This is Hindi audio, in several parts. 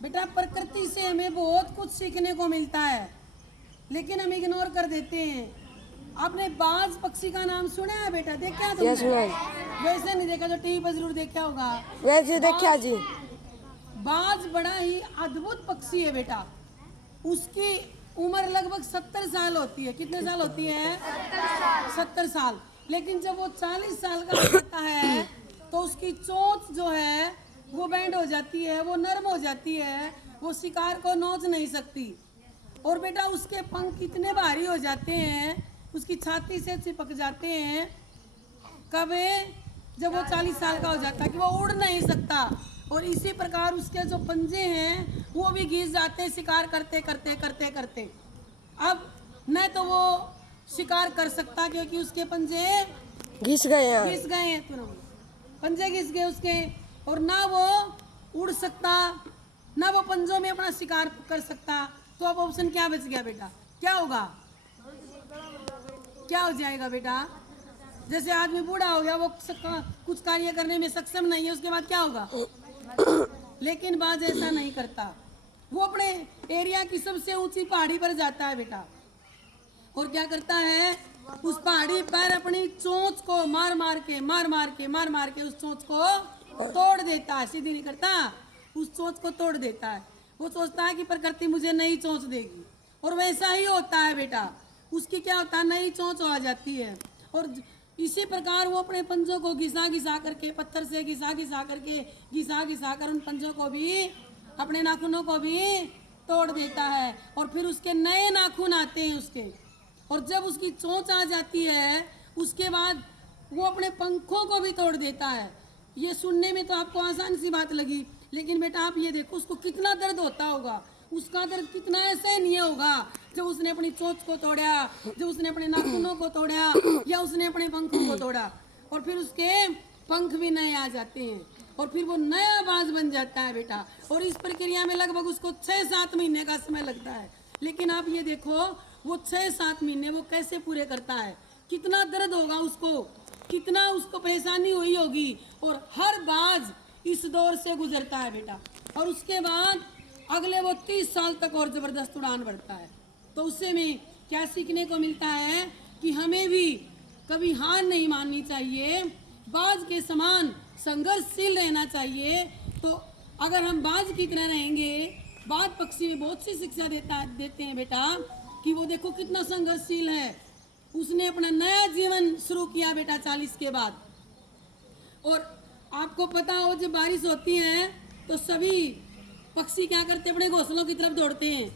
बेटा प्रकृति से हमें बहुत कुछ सीखने को मिलता है, लेकिन हम इग्नोर कर देते हैं। आपने बाज पक्षी का नाम सुना है बेटा? देखा तुमने? Yes ma'am. वैसे नहीं देखा, जो टीवी पर जरूर देखा होगा। वैसे देखा जी। बाज बड़ा ही अद्भुत पक्षी है बेटा। उसकी उम्र लगभग 70 साल होती है। कितने साल होती है? 70 साल। लेकिन जब वो 40 साल का होता है तो उसकी चोंच जो है वो बैंड हो जाती है, वो नरम हो जाती है, वो शिकार को नोच नहीं सकती। और बेटा उसके पंख इतने भारी हो जाते हैं, उसकी छाती से चिपक जाते हैं कभी जब वो 40 साल का हो जाता है कि वो उड़ नहीं सकता। और इसी प्रकार उसके जो पंजे हैं वो भी घिस जाते हैं शिकार करते करते करते करते। अब न तो वो शिकार कर सकता क्योंकि उसके पंजे घिस गए हैं। घिस गए हैं, पंजे घिस गए उसके, और ना वो उड़ सकता ना वो पंजों में अपना शिकार कर सकता। तो अब ऑप्शन क्या बच गया बेटा? क्या होगा? क्या हो जाएगा बेटा? जैसे आदमी बूढ़ा हो गया, वो कुछ कार्य करने में सक्षम नहीं है, उसके बाद क्या होगा? लेकिन बाज ऐसा नहीं करता। वो अपने एरिया की सबसे ऊंची पहाड़ी पर जाता है बेटा, और क्या करता है? उस पहाड़ी पर अपनी चोंच को मार मार के उस चोंच को तोड़ देता है। सीधी नहीं करता, उस चोंच को तोड़ देता है। वो सोचता है कि प्रकृति मुझे नई चोंच देगी, और वैसा ही होता है बेटा। उसकी क्या होता है? नई चोंच आ जाती है। और इसी प्रकार वो अपने पंजों को घिसा घिसा करके, पत्थर से घिसा घिसा करके, घिसा घिसा कर उन पंजों को भी, अपने नाखूनों को भी तोड़ देता है। और फिर उसके नए नाखून आते हैं उसके, और जब उसकी चोंच आ जाती है उसके बाद वो अपने पंखों को भी तोड़ देता है। ये सुनने में तो आपको आसान सी बात लगी, लेकिन बेटा आप ये देखो उसको कितना दर्द होता होगा। उसका दर्द कितना असहनीय होगा जब उसने अपनी चोंच को तोड़ा, जब उसने अपने नाखूनों को तोड़ा, या उसने अपने पंखों को तोड़ा, और फिर उसके पंख भी नए आ जाते हैं, और फिर वो नया बाज बन जाता है बेटा। और इस प्रक्रिया में लगभग उसको 6-7 महीने का समय लगता है। लेकिन आप ये देखो वो 6-7 महीने वो कैसे पूरे करता है, कितना दर्द होगा उसको, कितना उसको परेशानी हुई होगी। और हर बाज इस दौर से गुजरता है बेटा, और उसके बाद अगले वो 30 साल तक और जबरदस्त उड़ान बढ़ता है। तो उससे में क्या सीखने को मिलता है कि हमें भी कभी हार नहीं माननी चाहिए, बाज के समान संघर्षशील रहना चाहिए। तो अगर हम बाज की तरह रहेंगे, बाज पक्षी में बहुत सी शिक्षा देते हैं बेटा, कि वो देखो कितना संघर्षशील है। उसने अपना नया जीवन शुरू किया बेटा 40 के बाद। और आपको पता हो जब बारिश होती है तो सभी पक्षी क्या करते हैं? अपने घोंसलों की तरफ दौड़ते हैं,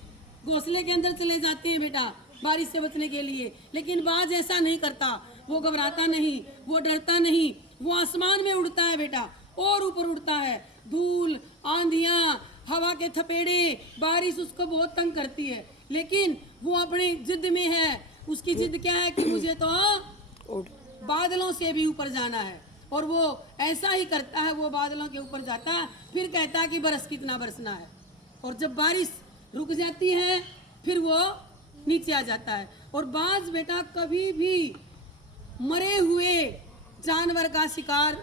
घोंसले के अंदर चले जाते हैं बेटा बारिश से बचने के लिए। लेकिन बाज ऐसा नहीं करता, वो घबराता नहीं, वो डरता नहीं, वो आसमान में उड़ता है बेटा, और ऊपर उड़ता है। धूल, आंधियां, हवा के थपेड़े, बारिश उसको बहुत तंग करती है, लेकिन वो अपनी जिद में है। उसकी जिद क्या है कि मुझे तो बादलों से भी ऊपर जाना है, और वो ऐसा ही करता है। वो बादलों के ऊपर जाता है, फिर कहता है कि बरस कितना बरसना है, और जब बारिश रुक जाती है फिर वो नीचे आ जाता है। और बाज बेटा कभी भी मरे हुए जानवर का शिकार,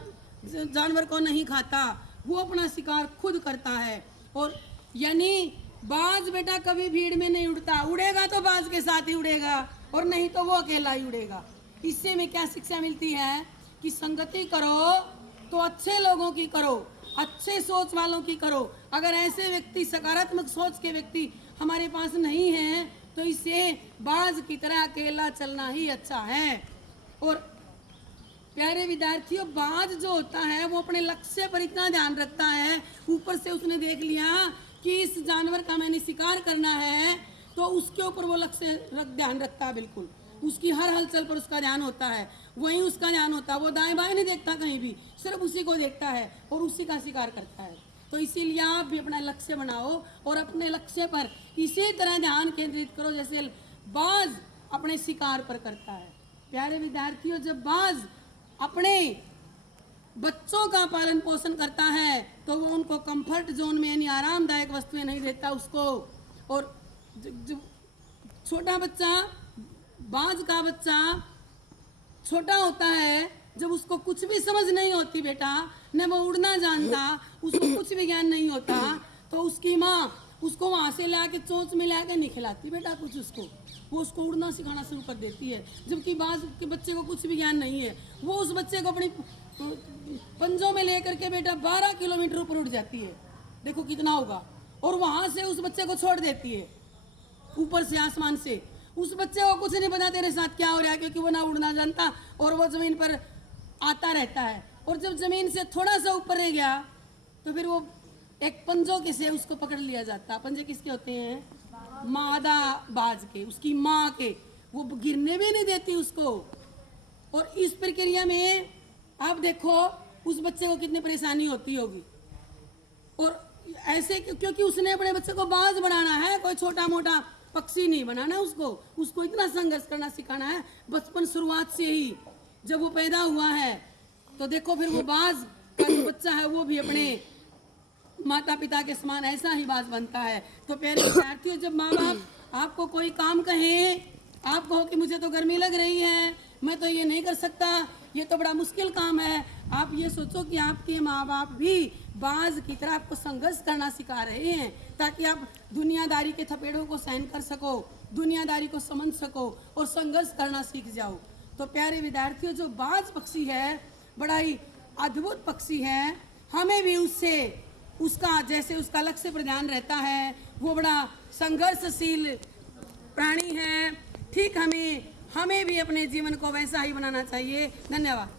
जानवर को नहीं खाता, वो अपना शिकार खुद करता है। और यानी बाज बेटा कभी भीड़ में नहीं उड़ता, उड़ेगा तो बाज के साथ ही उड़ेगा, और नहीं तो वो अकेला ही उड़ेगा। इससे में क्या शिक्षा मिलती है कि संगति करो तो अच्छे लोगों की करो, अच्छे सोच वालों की करो। अगर ऐसे व्यक्ति, सकारात्मक सोच के व्यक्ति हमारे पास नहीं है तो इससे बाज की तरह अकेला चलना ही अच्छा है। और प्यारे विद्यार्थियों, बाज जो होता है वो अपने लक्ष्य पर इतना ध्यान रखता है, ऊपर से उसने देख लिया कि इस जानवर का मैंने शिकार करना है, तो उसके ऊपर वो लक्ष्य ध्यान रखता है। बिल्कुल उसकी हर हलचल पर उसका ध्यान होता है, वहीं उसका ध्यान होता है। वो दाएं बाएं नहीं देखता कहीं भी, सिर्फ उसी को देखता है और उसी का शिकार करता है। तो इसीलिए आप भी अपना लक्ष्य बनाओ और अपने लक्ष्य पर इसी तरह ध्यान केंद्रित करो जैसे बाज अपने शिकार पर करता है। प्यारे विद्यार्थियों, जब बाज अपने बच्चों का पालन पोषण करता है तो वो उनको कंफर्ट जोन में यानी आरामदायक वस्तुएं नहीं देता उसको। और जो छोटा बच्चा, बाज का बच्चा छोटा होता है, जब उसको कुछ भी समझ नहीं होती बेटा, न वो उड़ना जानता, उसको कुछ भी ज्ञान नहीं होता, तो उसकी माँ उसको वहाँ से ला के चोंच में ला के नहीं खिलाती बेटा कुछ उसको, वो उसको उड़ना सिखाना शुरू कर देती है। जबकि बाज के बच्चे को कुछ भी ज्ञान नहीं है, वो उस बच्चे को अपनी पंजों में लेकर के बेटा 12 किलोमीटर ऊपर उड़ जाती है, देखो कितना होगा, और वहां से उस बच्चे को छोड़ देती है ऊपर से, आसमान से। उस बच्चे को कुछ नहीं पता तेरे साथ क्या हो रहा है, क्योंकि वो ना उड़ना जानता और वो जमीन पर आता रहता है। और जब जमीन से थोड़ा सा ऊपर रह गया तो फिर वो एक पंजों के से उसको पकड़ लिया जाता। पंजे किसके होते हैं? मादा बाज के, उसकी माँ के। वो गिरने भी नहीं देती उसको। और इस प्रक्रिया में आप देखो उस बच्चे को कितनी परेशानी होती होगी। और ऐसे क्योंकि उसने अपने बच्चे को बाज बनाना है, कोई छोटा मोटा पक्षी नहीं बनाना उसको इतना संघर्ष करना सिखाना है बचपन, शुरुआत से ही। जब वो पैदा हुआ है तो देखो फिर वो बाज का जो बच्चा है वो भी अपने माता पिता के समान ऐसा ही बाज बनता है। तो प्यारे विद्यार्थियों, जब माँ बाप आपको कोई काम कहे, आप कहो कि मुझे तो गर्मी लग रही है, मैं तो ये नहीं कर सकता, ये तो बड़ा मुश्किल काम है, आप ये सोचो कि आपके माँ बाप भी बाज की तरह आपको संघर्ष करना सिखा रहे हैं, ताकि आप दुनियादारी के थपेड़ों को सहन कर सको, दुनियादारी को समझ सको और संघर्ष करना सीख जाओ। तो प्यारे विद्यार्थियों, जो बाज पक्षी है बड़ा ही अद्भुत पक्षी है, हमें भी उससे उसका जैसे उसका लक्ष्य पर ध्यान रहता है, वो बड़ा संघर्षशील प्राणी है। ठीक हमें भी अपने जीवन को वैसा ही बनाना चाहिए। धन्यवाद।